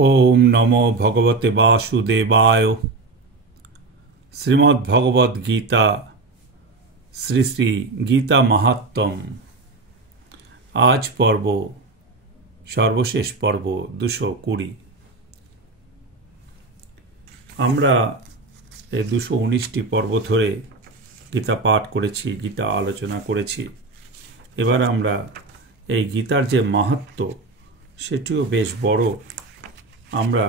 ओम नमो भगवते वासुदेवाय। श्रीमद् भगवद गीता श्री श्री गीता महात्म्यम। आज पर्व सर्वशेष पर्व 220। আমরা এই 219টি পর্ব ধরে গীতা পাঠ করেছি, গীতা আলোচনা করেছি। এবার আমরা এই গীতার যে মাহাত্ম্য সেটিও বেশ বড়। আমরা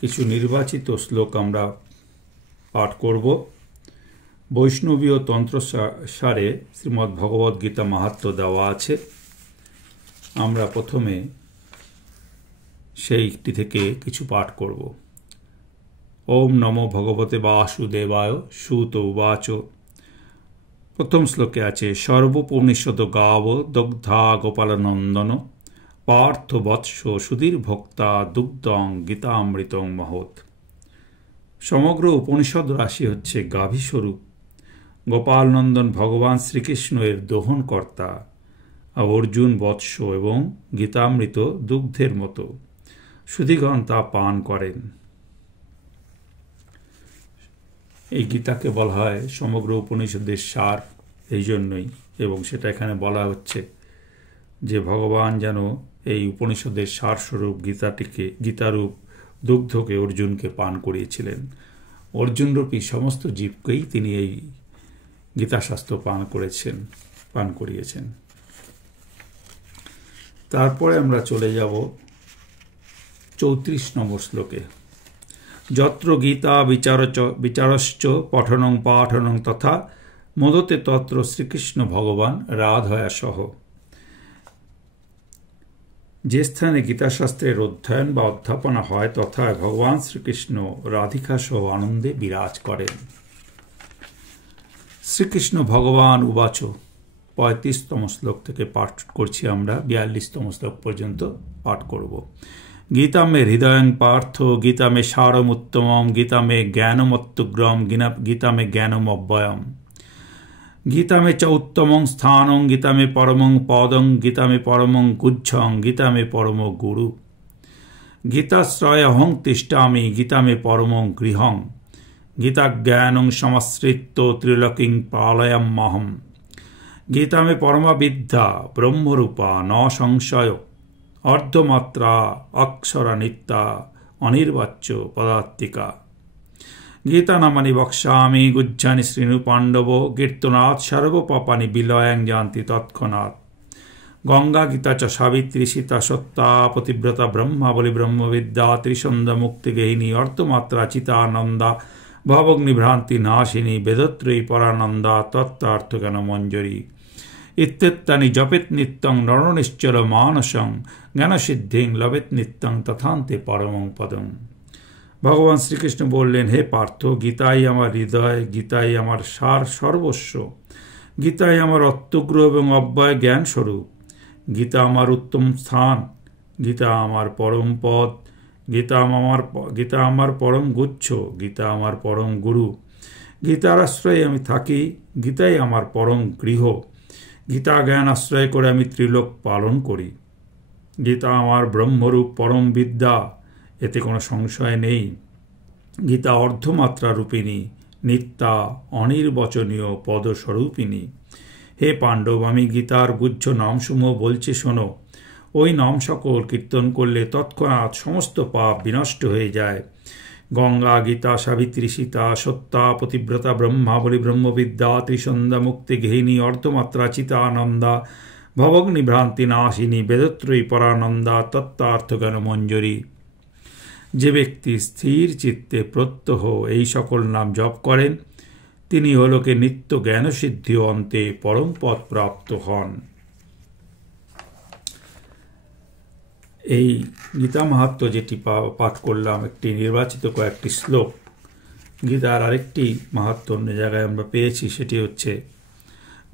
কিছু নির্বাচিত শ্লোক আমরা পাঠ করব। বৈষ্ণবীয় তন্ত্রসারে শ্রীমদ্ ভগবদ গীতা মাহাত্ম্য দেওয়া আছে। আমরা প্রথমে সেইটি থেকে কিছু পাঠ করব। ওম নমো ভগবতে বাসুদেবায়। সুত উবাচ। প্রথম শ্লোকে আছে সর্বোপনিষদ গাব দগ্ধা গোপালনন্দন পার্থ বৎস সুধীর ভক্তা দুগ্ধং গীতামৃতং মহৎ। সমগ্র উপনিষদ রাশি হচ্ছে গাভীস্বরূপ। গোপালনন্দন ভগবান শ্রীকৃষ্ণ এর দোহনকর্তা, অর্জুন বৎস এবং গীতামৃত দুগ্ধের মতো সুধীগণ তা পান করেন। এই গীতাকে বলা হয় সমগ্র উপনিষদের সার, এই জন্যই। এবং সেটা এখানে বলা হচ্ছে যে ভগবান যেন এই উপনিষদের সারস্বরূপ গীতারূপ দুগ্ধকে অর্জুনকে পান করিয়েছিলেন। অর্জুনরূপী সমস্ত জীবকেই তিনি এই গীতাশাস্ত্র পান করিয়েছেন। তারপরে আমরা চলে যাব 34 নম্বর শ্লোকে। যত্র গীতা বিচারশ্চ পঠনং পাঠনং তথা মোদতে তত্র শ্রীকৃষ্ণ ভগবান রাধয়া সহ। যে স্থানে গীতাশাস্ত্রের অধ্যয়ন বা অধ্যাপনা হয় তথায় ভগবান শ্রীকৃষ্ণ রাধিকা সহ আনন্দে বিরাজ করেন। শ্রীকৃষ্ণ ভগবান উবাচ। 35তম শ্লোক থেকে পাঠ করছি আমরা, 42তম শ্লোক পর্যন্ত পাঠ করব। গীতা মে হৃদয়ং পার্থ গীতা মে সারমুত্তমম গীতা মে জ্ঞানমত্যগ্রম গীতা মে জ্ঞানম অব্যয়ম গীতা মে চ উত্তমং স্থানং গীতা মে পরমং পদং গীতা মে পরমং গুচ্ছং গীতা মে পরম গুরু গীতাশ্রয়হং তিষ্ঠামি গীতা মে পরমং গৃহং গীতা জ্ঞানং সমাশ্রিত ত্রিলোকিং পালয়াম্যহম গীতা মে পরমা বিদ্যা ব্রহ্মরূপা ন সংশয় অর্ধমাত্রা অক্ষরা নিত্যা অনির্বাচ্য পদাত্মিকা গীতা নামানি বক্ষ্যামি গুজ্জানি শ্রীণু পাণ্ডব কীর্তনাথ সর্বপাপানি বিলয়ং জানতি তৎক্ষণাৎ গঙ্গা গীতা চ সাবিত্রী সীতা সত্তা পতিব্রতা ব্রহ্মাবলী ব্রহ্মবিদ্যা ত্রিসন্ধ্যা মুক্তিগেহিনী অর্ধমাত্রা চিতানন্দা ভবগ্নিভ্রান্তি নাশিনী বেদত্রয়ী পরানন্দা তত্ত্বার্থজ্ঞান মঞ্জরী ইত্যেত্তানি জপেত নিত্যং নরনিশ্চল মানসং জ্ঞানসিদ্ধিং লবেত নিত্যং তথান্তে পরমং পদম। ভগবান শ্রীকৃষ্ণ বললেন, হে পার্থ, গীতাই আমার হৃদয়, গীতাই আমার সার সর্বস্ব, গীতাই আমার অত্যগ্র এবং অব্যয় জ্ঞান স্বরূপ, গীতা আমার উত্তম স্থান, গীতা আমার পরম পদ, গীতা আমার পরম গুচ্ছ, গীতা আমার পরম গুরু, গীতার আশ্রয়ে আমি থাকি, গীতাই আমার পরম গৃহ, গীতা জ্ঞান আশ্রয় করে আমি ত্রিলোক পালন করি, গীতা আমার ব্রহ্মরূপ পরম বিদ্যা, এতে কোনো সংশয় নেই, গীতা অর্ধমাত্রা রূপিণী, নিত্যা অনির্বচনীয় পদস্বরূপিণী। হে পাণ্ডব, আমি গীতার গুচ্ছ নামসমূহ বলছি শোনো। ওই নাম সকল কীর্তন করলে তৎক্ষণাৎ সমস্ত পাপ বিনষ্ট হয়ে যায়। গঙ্গা গীতা সাবিত্রী সীতা সত্তা পতিব্রতা ব্রহ্মাবলী ব্রহ্মবিদ্যা ত্রিসন্ধ্যা মুক্তি গেহিনী অর্ধমাত্রা চিতানন্দা ভবগ্নিভ্রান্তি নাশিনী বেদত্রয়ী পরানন্দা তত্ত্বার্থজ্ঞান মঞ্জরী। যে ব্যক্তি স্থির চিত্তে প্রত্যহ এই সকল নাম জপ করেন তিনি হলোকে নিত্য জ্ঞানসিদ্ধি অন্তে পরম পদ প্রাপ্ত হন। এই গীতা মাহাত্ম্য যেটি পাঠ করলাম একটি নির্বাচিত কয়েকটি শ্লোক। গীতার আরেকটি মাহাত্ম্য অন্য জায়গায় আমরা পেয়েছি, সেটি হচ্ছে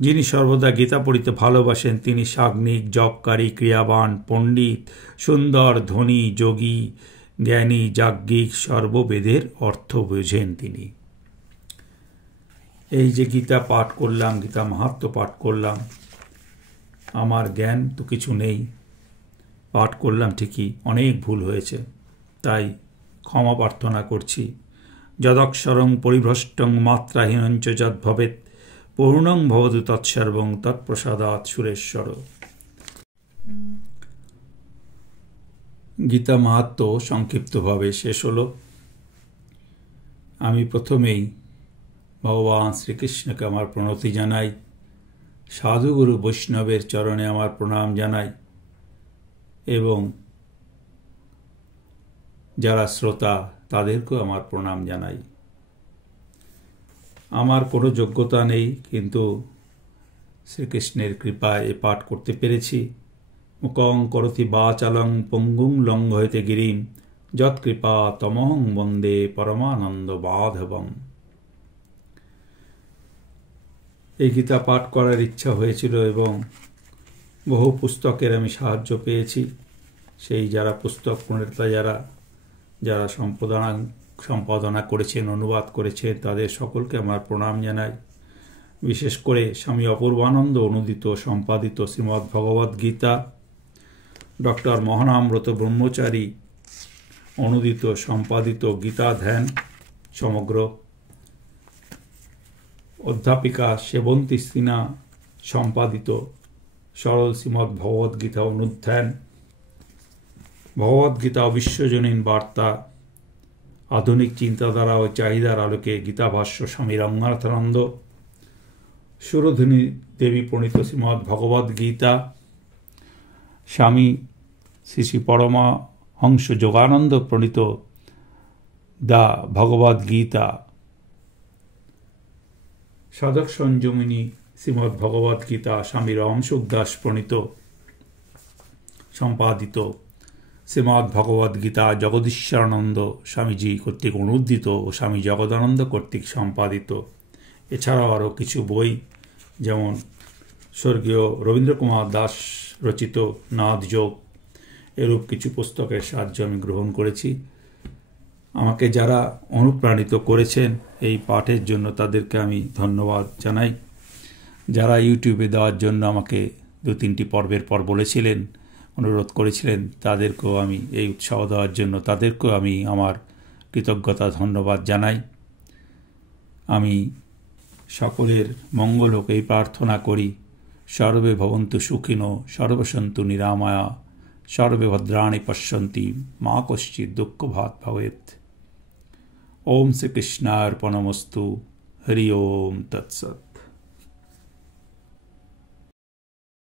যিনি সর্বদা গীতা পড়িতে ভালোবাসেন তিনি সাগ্নিক, জপকারী, ক্রিয়াবান, পণ্ডিত, সুন্দর, ধনী, যোগী, জ্ঞানী, যাজ্ঞিক, সর্ববেদের অর্থ বোঝেন তিনি। এই যে গীতা পাঠ করলাম, গীতা মাহাত্ম্য পাঠ করলাম, আমার জ্ঞান তো কিছু নেই, পাঠ করলাম ঠিকই, অনেক ভুল হয়েছে। তাই ক্ষমা প্রার্থনা করছি। যদক্ষরং পরিভ্রষ্টং মাত্রাহীনঞ্চ যদ্ভবেৎ পূর্ণং ভবতু তৎসর্বং তৎপ্রসাদাৎ সুরেশ্বর। গীতা মাহাত্ম্য সংক্ষিপ্তভাবে শেষ হল। আমি প্রথমেই ভগবান শ্রীকৃষ্ণকে আমার প্রণতি জানাই, সাধুগুরু বৈষ্ণবের চরণে আমার প্রণাম জানাই এবং যারা শ্রোতা তাদেরকেও আমার প্রণাম জানাই। আমার কোনো যোগ্যতা নেই, কিন্তু শ্রীকৃষ্ণের কৃপায় এ পাঠ করতে পেরেছি। মুকং করতি বাচালং পঙ্গুং লঙ্ঘয়তে গিরিম যৎকৃপা তমহং বন্দে পরমানন্দ বাধবং। এই গীতা পাঠ করার ইচ্ছা হয়েছিল এবং বহু পুস্তকের আমি সাহায্য পেয়েছি। সেই যারা পুস্তক প্রণেতা যারা সম্পাদনা করেছেন, অনুবাদ করেছেন, তাদের সকলকে আমার প্রণাম জানাই। বিশেষ করে স্বামী অপূর্বানন্দ অনুদিত সম্পাদিত শ্রীমদ্ ভগবদ্ গীতা, ডক্টর মহানামব্রত ব্রহ্মচারী অনুদিত সম্পাদিত গীতা ধ্যান সমগ্র, অধ্যাপিকা সেবন্তী সিনহা সম্পাদিত সরল শ্রীমদ্ ভগবদ্গীতা অনুধ্যান, ভগবদ্গীতা ও বিশ্বজনীন বার্তা, আধুনিক চিন্তাধারা ও চাহিদার আলোকে গীতাভাষ্য স্বামী রঙ্গনাথানন্দ, সুরধনী দেবী প্রণীত শ্রীমদ্ ভগবদ্গীতা, স্বামী শ্রী শ্রী পরমহংস যোগানন্দ প্রণীত দ্য ভগবদ্গীতা, সাধক সঞ্জীবনী শ্রীমদ্ ভগবদ্গীতা, স্বামী রামসুখ দাস প্রণীত সম্পাদিত শ্রীমদ্ ভগবদ্গীতা, জগদীশ্বরানন্দ স্বামীজি কর্তৃক অনুদিত ও স্বামী জগদানন্দ কর্তৃক সম্পাদিত। এছাড়াও আরও কিছু বই, যেমন স্বর্গীয় রবীন্দ্রকুমার দাস রচিত নাদযোগ, এরূপ কিছু পুস্তকের সাহায্য আমি গ্রহণ করেছি। আমাকে যারা অনুপ্রাণিত করেছেন এই পাঠের জন্য তাদেরকে আমি ধন্যবাদ জানাই। যারা ইউটিউবে দেওয়ার জন্য আমাকে 2-3টি পর্বের পর বলেছিলেন, অনুরোধ করেছিলেন, তাদেরকেও আমি এই উৎসাহ দেওয়ার জন্য তাদেরকেও আমি আমার কৃতজ্ঞতা ধন্যবাদ জানাই। আমি সকলের মঙ্গল হোক এই প্রার্থনা করি। সর্বে ভবন্তু সুখিনো সর্বসন্তু নিরাময়া সর্বে ভদ্রাণি পশ্যন্তি মা কশ্চিৎ দুঃখভাগ ভবেৎ। ওম শ্রীকৃষ্ণার্পণমস্তু। হরি ওম তৎসৎ।